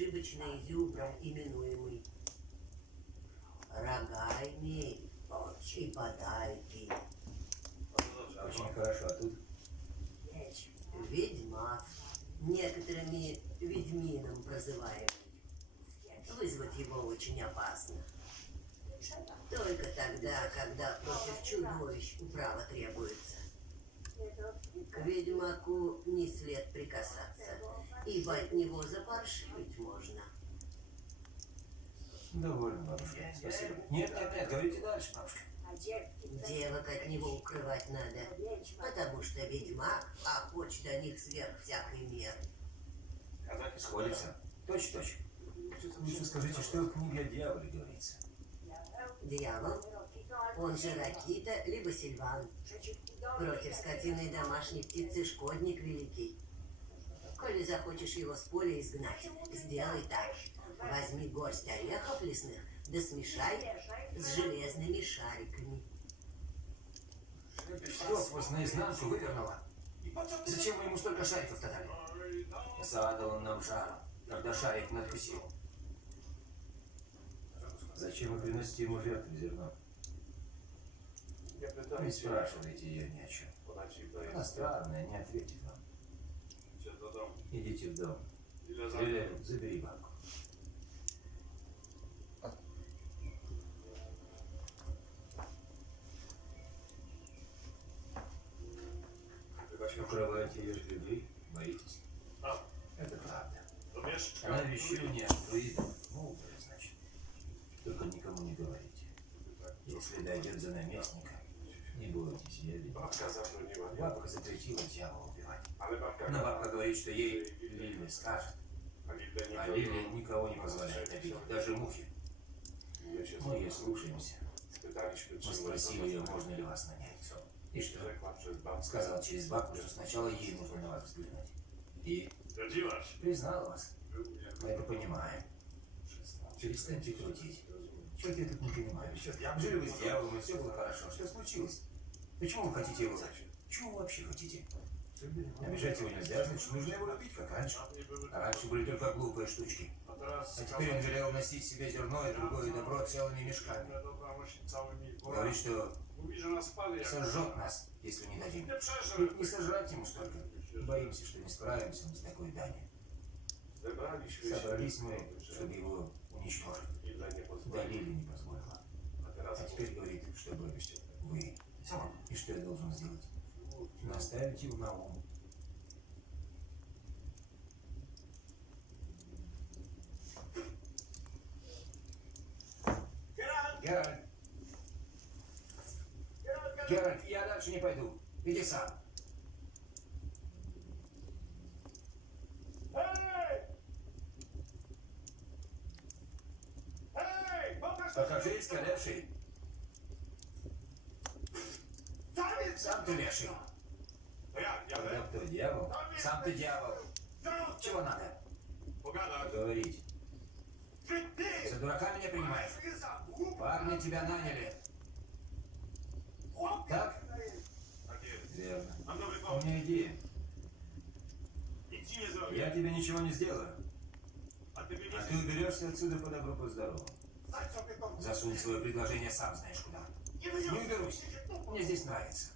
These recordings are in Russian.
ошибочно изюбром именуемый. Рога имеет и подайки. Очень хорошо, а тут? Ведьмак, некоторыми ведьмином прозываемый. Вызвать его очень опасно. Только тогда, когда против чудовищ управа требуется. К ведьмаку не след прикасаться, ибо от него запаршивить можно. Довольно, бабушка. Спасибо. Нет, говорите дальше, бабушка. Девок от него укрывать надо, потому что ведьмак охоч до них сверх всякой меры. Сходится. Точь-точь. Лучше скажите, что в книге о дьяволе говорится. Дьявол, он же Ракита, либо Сильван. Против скотины домашней птицы шкодник великий. Коли захочешь его с поля изгнать, сделай так. Возьми горсть орехов лесных, да смешай с железными шариками. Что вас наизнанку вывернуло? Зачем вы ему столько шариков-то дали? Задал он нам жару, когда шарик надкусил. Зачем вы приносите ему жертву зерно? Не спрашивайте ее ни о чем. Она странная, не ответит вам. Идите в дом. Или забери банку. Укрываете ее от людей, боитесь? Это правда. Она вещунья, альтруида. Мудрая, значит. Только никому не говорите. Если дойдет до наместника, не бойтесь, я ведьмак. Бабка запретила дьявола убивать. Но бабка говорит, что ей Лили скажет. А Лили никого не позволяет обидеть, даже мухи. Мы ее слушаемся. Мы спросили ее, можно ли вас нанять. И что? Сказал через бабку, что сначала ей нужно на вас взглянуть. И признал вас. Мы это понимаем. Перестаньте крутить. Что-то я тут не понимаю. Жили вы с дьяволом, и все было хорошо. Что случилось? Почему вы хотите его? Чего вы вообще хотите? Обижать его нельзя, значит, нужно его любить, как раньше. А раньше были только глупые штучки. А теперь он велел носить себе зерно и другое добро целыми мешками. Говорит, что сожжет нас, если не дадим. Ведь не сожрать ему столько. Боимся, что не справимся с такой данью. Собрались мы, чтобы его уничтожить. Да Лили не позволила. А теперь говорит, чтобы вы. И что я должен сделать? Наставить его на ум. Геральт! Геральт, я дальше не пойду. Иди сам. Покажи, искалевший. Сам ты леший. Когда кто дьявол? Сам ты дьявол. Чего надо? Поговорить. За дурака меня принимаешь? Парни тебя наняли. Так? Верно. У меня идея. Я тебе ничего не сделаю. А ты уберешься отсюда по добру, по здорову. Засунь свое предложение сам знаешь куда. Не уберусь. Мне здесь нравится.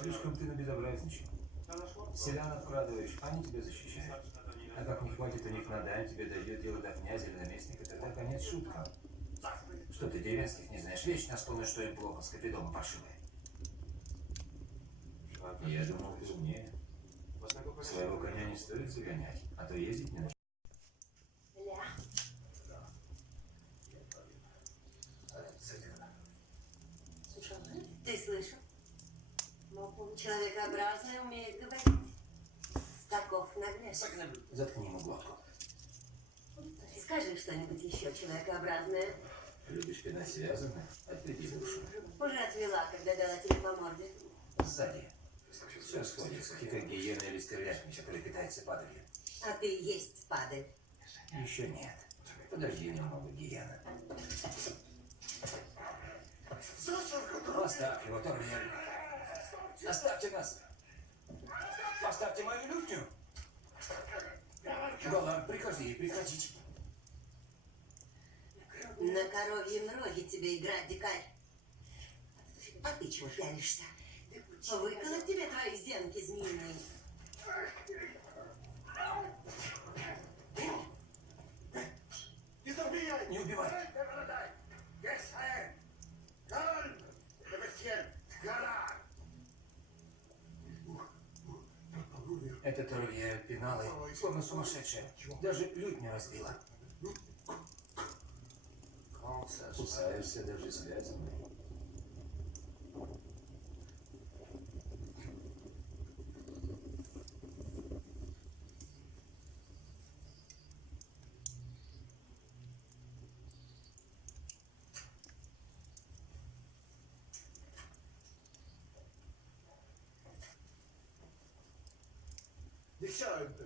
Слишком ты набезобразничал. Селян обкрадываешь, они тебя защищают. А как не хватит у них на дань, тебе дойдет дело до князя или наместника, тогда конец шуткам. Что ты деревенских не знаешь? Вечно вспомнишь, что им плохо, скопидома паршивые. Я думал, ты умнее. Своего коня не стоит загонять, а то ездить не начнет. Ты слышал? Человекообразный умеет говорить. Таков наглец. Заткни ему глотку. Скажи что-нибудь еще человекообразное. Любишь пинать связанное? Отведи душу. Уже отвела, когда дала тебе по морде. Сзади. Все сходится. Ты как гиена или стервятник, который питается падалью. А ты и есть падаль. Еще нет. Подожди немного, гиена. Оставь его, Торвинер. Оставьте нас. Оставьте мою лютню. Галар, прикажи ей прекратить. На коровьем роге тебе играть, дикарь. А ты чего пялишься? Выколоть тебе твои зенки змеиные. Не убивай. Это Торвье пеналы, словно сумасшедшая. Даже лють не разбила. Кусаешься даже связанный.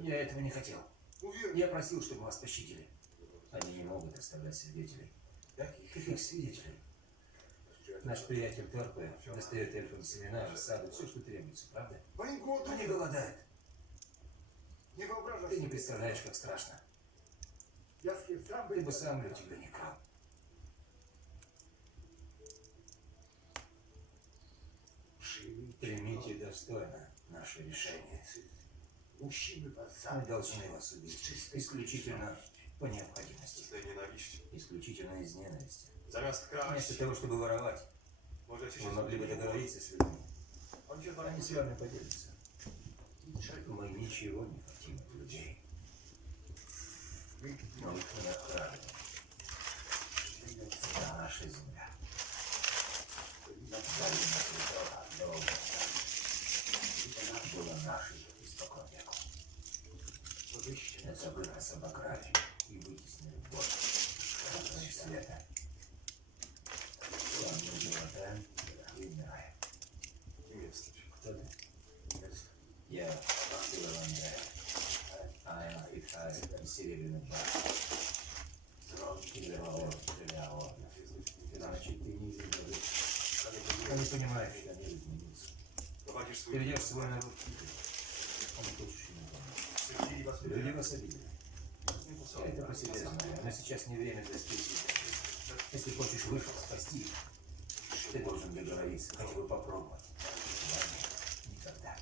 Я этого не хотел. Я просил, чтобы вас пощадили. Они не могут оставлять свидетелей. Каких свидетелей? Наш приятель Торпе достает эльфам семена, рассаду, все, что требуется, правда? Они голодают. Ты не представляешь, как страшно. Ты бы сам Лютика не крал. Примите достойно наше решение. Мы должны вас убить. Исключительно по необходимости. Исключительно из ненависти. Вместо того, чтобы воровать, вы могли бы договориться с людьми. Они с вами поделятся. Мы ничего не хотим от людей. Мы их не отправим. Это наша земля. Долина святого долго. Была нашей испокон веку. Это вы нас обокрали и вытеснили в бой. Красной света. Вам не голодаем и умираем. Кто ты? Я Силавандер. Айн Фитхай из Серебряных бар. Киллеровод, Киллеровод. Значит, ты не видел. Они понимают, что они изменились. Ты ведешь свой народ к Киеву. Он хочешь ему помочь. Люди вас обидели. Я это по себе знаю, но сейчас не время для спеси. Если хочешь выход спасти их, ты должен договориться, хотя бы попробовать. Никогда.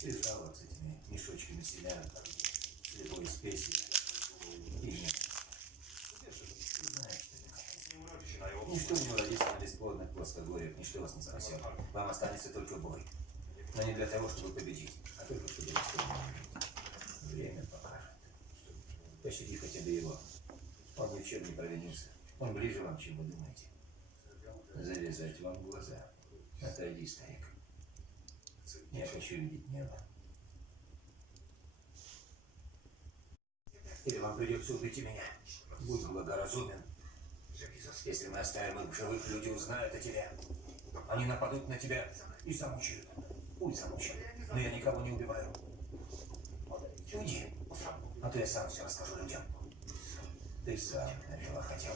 Ты жалоб с этими мешочками семян, слепой спеси. И нет. Ты знаешь, что это. Ничто не родится на бесплодных плоскогорьях, ничто вас не спасет. Вам останется только бой. Но не для того, чтобы победить, а только чтобы убить. Время покажет. Пощади хотя бы его. Он ни в чем не провинился. Он ближе вам, чем вы думаете. Завязать вам глаза. Отойди, старик. Я хочу видеть небо. Или вам придется убить и меня. Будь благоразумен. Если мы оставим их в живых, люди узнают о тебе. Они нападут на тебя и замучают. Пусть замучают. Но я никого не убиваю. Уйди. А то я сам все расскажу людям. Ты сам этого хотел.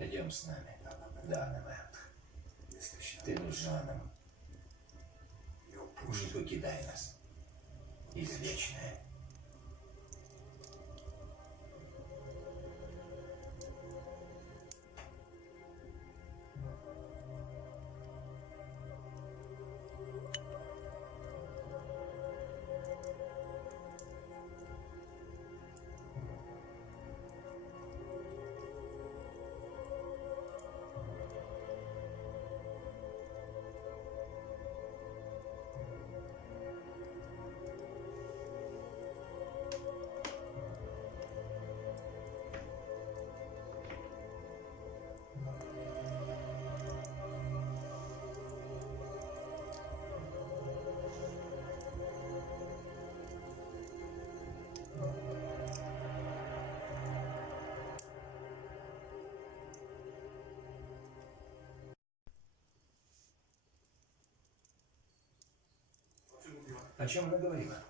Идем с нами. Да, Намет. Ты нужна нам. Не покидай нас. Извечная. О чем она говорила?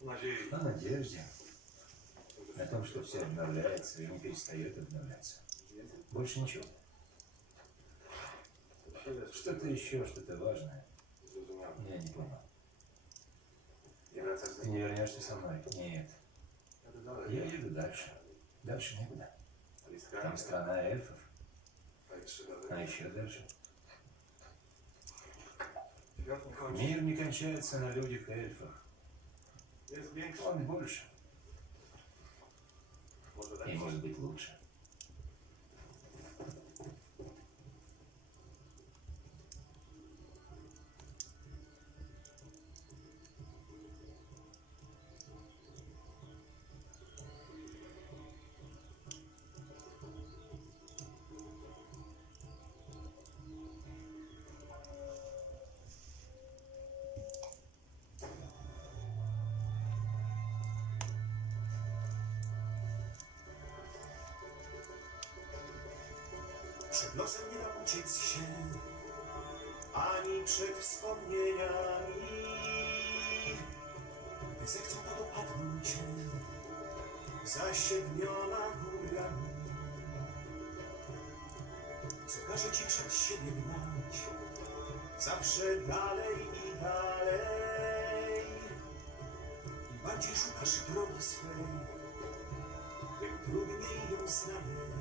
Надеюсь. О надежде. О том, что все обновляется и не перестает обновляться. Больше ничего? Что-то еще, что-то важное. Я не понял. Ты не вернешься со мной? Нет. Я еду дальше. Дальше некуда. Там страна эльфов. А еще дальше. Мир не кончается на людях и эльфах. Он больше. И может быть лучше. Przed losem nie da uciec się, ani przed wspomnieniami. Gdy zechcą podopadną cię za 7 górami. Co każe ci przed siebie gnać, zawsze dalej i dalej. Im bardziej szukasz drogi swej, tym trudniej ją znaleźć.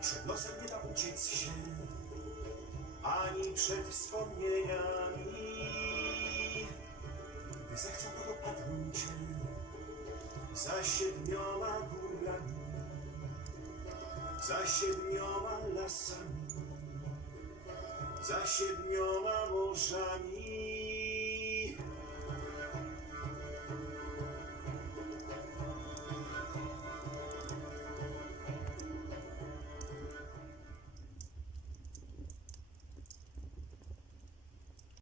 Przed losem nie da uciec się, ani przed wspomnieniami. Gdy zechcą podopadną cię za 7 górami, za 7 lasami, za 7 morzami.